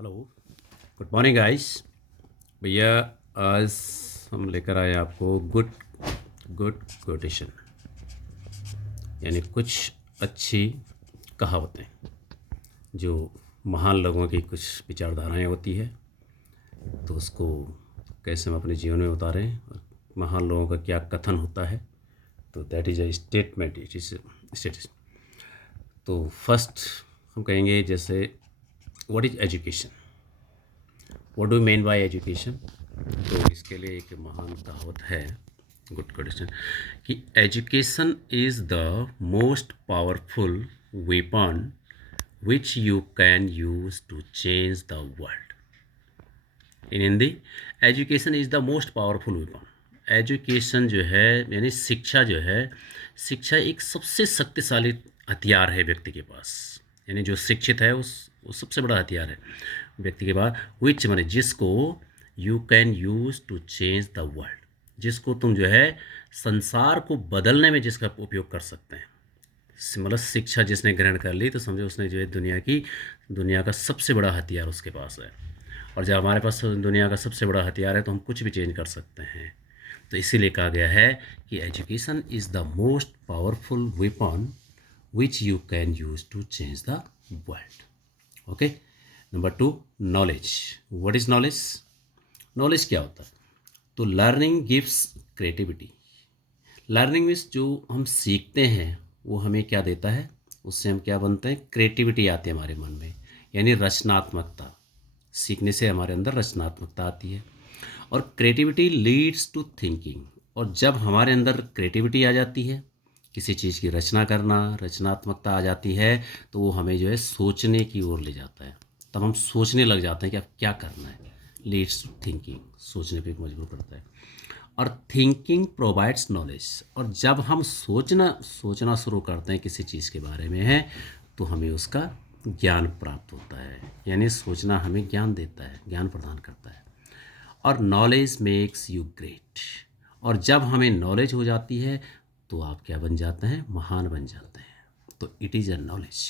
Hello, good morning guys. भैया, आज हम लेकर आए आपको गुड गुड कोटेशन, यानी कुछ अच्छी कहावतें जो महान लोगों की कुछ विचारधाराएं होती है, तो उसको कैसे हम अपने जीवन में उतारें और महान लोगों का क्या कथन होता है, तो that is a statement, it is status. तो फर्स्ट हम कहेंगे जैसे what is education, what do mean by education. तो इसके लिए एक महान कहावत है, गुड क्वेश्चन, कि education is the most powerful weapon which you can use to change the world. In Hindi, education is the most powerful weapon. Education जो है यानी शिक्षा जो है, शिक्षा एक सबसे शक्तिशाली हथियार है व्यक्ति के पास। यानी जो शिक्षित है वो सबसे बड़ा हथियार है व्यक्ति के पास। विच माने जिसको you can use to change the world, जिसको तुम जो है संसार को बदलने में जिसका उपयोग कर सकते हैं। मतलब शिक्षा जिसने ग्रहण कर ली तो समझो उसने जो है दुनिया का सबसे बड़ा हथियार उसके पास है। और जब हमारे पास दुनिया का सबसे बड़ा हथियार है तो हम कुछ भी चेंज कर सकते हैं। तो इसीलिए कहा गया है कि education is the most powerful weapon which you can use to change the world. Okay. Number two, knowledge. What is knowledge? Knowledge क्या होता है? तो learning gives creativity. Learning means जो हम सीखते हैं वो हमें क्या देता है, उससे हम क्या बनते हैं, क्रिएटिविटी आती है हमारे मन में, यानी रचनात्मकता। सीखने से हमारे अंदर रचनात्मकता आती है। और क्रिएटिविटी लीड्स टू थिंकिंग। और जब हमारे अंदर क्रिएटिविटी आ जाती है, किसी चीज़ की रचना करना, रचनात्मकता आ जाती है, तो वो हमें जो है सोचने की ओर ले जाता है। तब हम सोचने लग जाते हैं कि अब क्या करना है। लीड्स टू थिंकिंग, सोचने पे मजबूर करता है। और थिंकिंग प्रोवाइड्स नॉलेज। और जब हम सोचना शुरू करते हैं किसी चीज़ के बारे में है, तो हमें उसका ज्ञान प्राप्त होता है। यानी सोचना हमें ज्ञान देता है, ज्ञान प्रदान करता है। और नॉलेज मेक्स यू ग्रेट। और जब हमें नॉलेज हो जाती है तो आप क्या बन जाते हैं, महान बन जाते हैं। तो इट इज़ अ नॉलेज।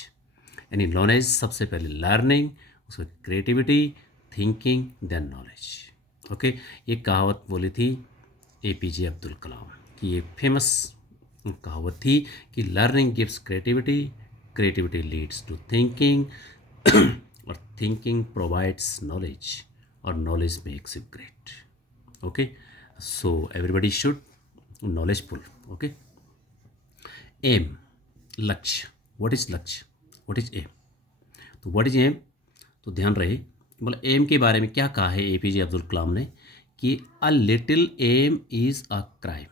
यानी नॉलेज सबसे पहले लर्निंग, उसके creativity, thinking, then knowledge. Okay. ये कहावत बोली थी एपीजे अब्दुल कलाम की, ये फेमस कहावत थी कि learning gives creativity, creativity leads to thinking, और थिंकिंग प्रोवाइड्स नॉलेज, और knowledge makes you great. Okay. So everybody should knowledgeful. Okay. Aim, लक्ष्य। व्हाट इज लक्ष्य? What is aim? तो व्हाट इज एम, तो ध्यान रहे, मतलब एम के बारे में क्या कहा है एपीजे अब्दुल कलाम ने, कि a little aim is a crime,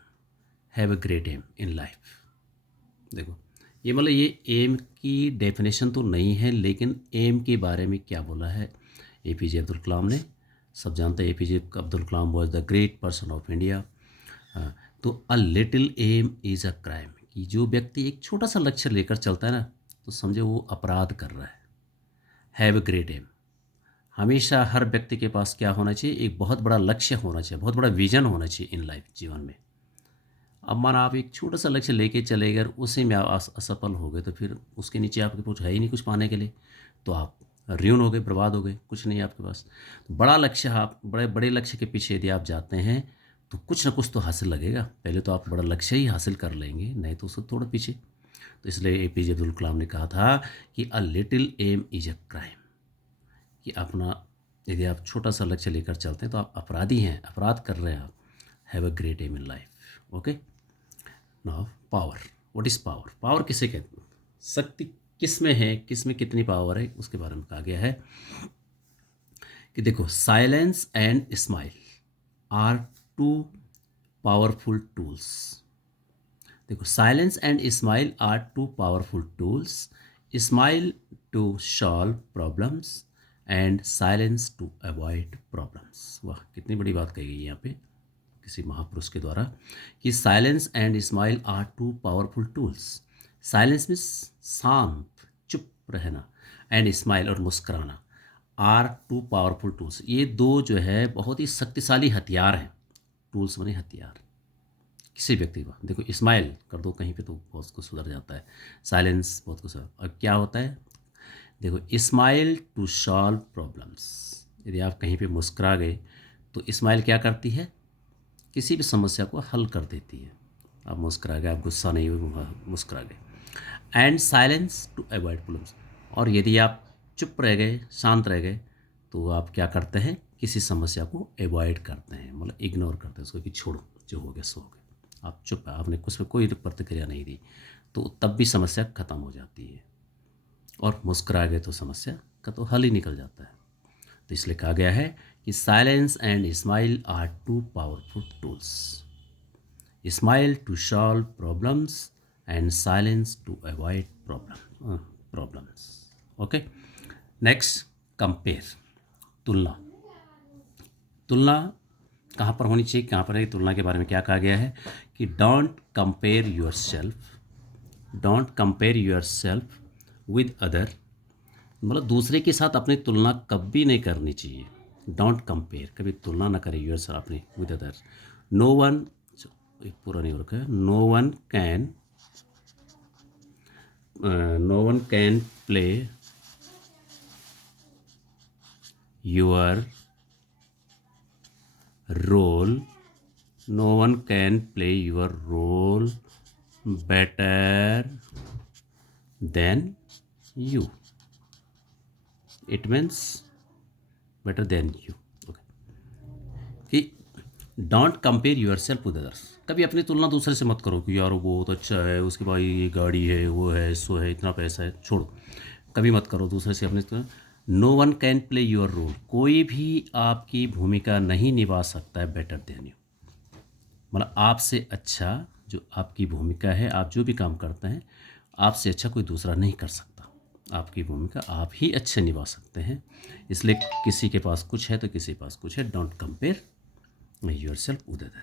have a great aim in life. देखो, ये मतलब ये एम की डेफिनेशन तो नहीं है, लेकिन एम के बारे में क्या बोला है एपीजे अब्दुल कलाम ने। सब जानते हैं APJ Abdul Kalam was the great person of India. तो a little aim is a crime, कि जो व्यक्ति एक छोटा सा लक्ष्य लेकर चलता है ना, तो समझे वो अपराध कर रहा है। हैव अ ग्रेट एम, हमेशा हर व्यक्ति के पास क्या होना चाहिए, एक बहुत बड़ा लक्ष्य होना चाहिए, बहुत बड़ा विजन होना चाहिए इन लाइफ, जीवन में। अब माना आप एक छोटा सा लक्ष्य लेके चले गए, उसी में आप असफल हो गए, तो फिर उसके नीचे आपके कुछ है ही नहीं कुछ पाने के लिए, तो आप र्यून हो गए, बर्बाद हो गए, कुछ नहीं है आपके पास। तो बड़ा लक्ष्य, आप बड़े बड़े लक्ष्य के पीछे यदि आप जाते हैं तो कुछ ना कुछ तो हासिल लगेगा। पहले तो आप बड़ा लक्ष्य ही हासिल कर लेंगे, नहीं तो उसको थोड़ा पीछे। तो इसलिए एपीजे अब्दुल कलाम ने कहा था कि a little aim is a crime, कि अपना यदि आप छोटा सा लक्ष्य लेकर चलते हैं तो आप अपराधी हैं, अपराध कर रहे हैं आप। Have a great aim in life. Okay. Now power. What is power? Power किसे कहते हैं? शक्ति किस में है, किस में कितनी पावर है, उसके बारे में कहा गया है कि देखो, silence and smile are two powerful tools. देखो, silence and smile are two powerful tools. Smile to solve problems and silence to avoid problems. वाह, कितनी बड़ी बात कही गई यहाँ पे किसी महापुरुष के द्वारा, कि silence and smile are two powerful tools. Silence means शांत, चुप रहना, एंड स्माइल और मुस्कुराना आर टू पावरफुल टूल्स। ये दो जो है बहुत ही शक्तिशाली हथियार हैं। टूल्स बने हथियार किसी व्यक्ति को। देखो, स्माइल कर दो कहीं पे तो बहुत कुछ सुधर जाता है, साइलेंस बहुत कुछ। और क्या होता है, देखो, स्माइल टू सॉल्व प्रॉब्लम्स। यदि आप कहीं पे मुस्कुरा गए तो स्माइल क्या करती है, किसी भी समस्या को हल कर देती है। आप मुस्कुरा गए, आप गुस्सा नहीं हुए, मुस्कुरा गए। And silence to avoid problems. और यदि आप चुप रह गए, शांत रह गए, तो आप क्या करते हैं, किसी समस्या को अवॉइड करते हैं, मतलब इग्नोर करते हैं उसको कि छोड़ो, जो हो गया सो हो गया। आप चुप है, आपने कुछ पे कोई प्रतिक्रिया नहीं दी, तो तब भी समस्या ख़त्म हो जाती है। और मुस्कुरा गए तो समस्या का तो हल ही निकल जाता है। तो इसलिए कहा गया है कि silence and smile are two powerful tools. Smile to solve problems and silence to avoid problems. Okay, next, compare, तुलना। तुलना कहाँ पर होनी चाहिए, कहाँ पर है, तुलना के बारे में क्या कहा गया है कि don't compare your self with other. मतलब दूसरे के साथ अपनी तुलना कभी नहीं करनी चाहिए। डोंट कंपेयर, कभी तुलना ना करें योर सेल्फ अपनी विद अदर। नो वन, पूरा नहीं हो रखा है, no one can play your role, no one can play your role better than you. It means better than you. Okay. कि don't compare yourself with others. कभी अपनी तुलना दूसरे से मत करो कि यार वो बहुत अच्छा है, उसके पास ये गाड़ी है, वो है, सो है, इतना पैसा है, छोड़ो, कभी मत करो दूसरे से अपनी तुलना। No one can play your role, कोई भी आपकी भूमिका नहीं निभा सकता है बेटर देन यू। मतलब आपसे अच्छा जो आपकी भूमिका है, आप जो भी काम करते हैं, आपसे अच्छा कोई दूसरा नहीं कर सकता। आपकी भूमिका आप ही अच्छे निभा सकते हैं। इसलिए किसी के पास कुछ है तो किसी के पास कुछ है, don't compare yourself with other.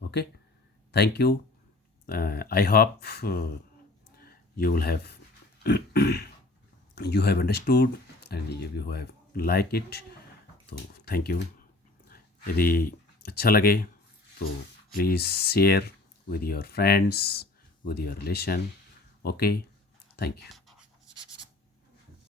Okay, thank you. I hope you will have you have understood and you have like it. तो थैंक यू। यदि अच्छा लगे तो please share with your friends, with your relation. Okay, thank you.